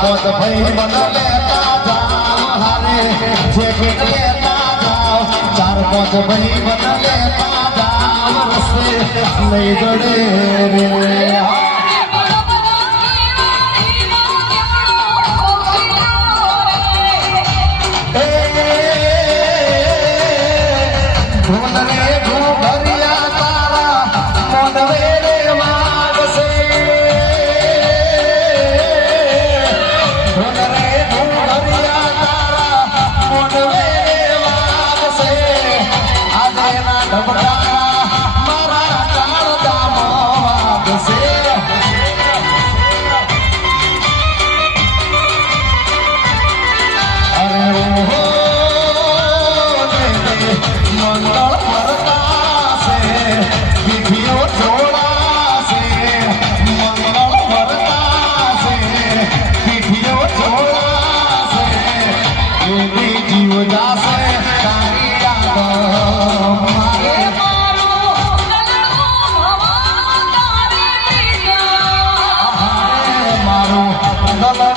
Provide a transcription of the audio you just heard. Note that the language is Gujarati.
પોત ભાઈ મને લેતા જાવ હારે જે કે લેતા જાવ ચાર પોત ભાઈ મને લેતા જાવ રસ્તે લઈ જડે રે No, no.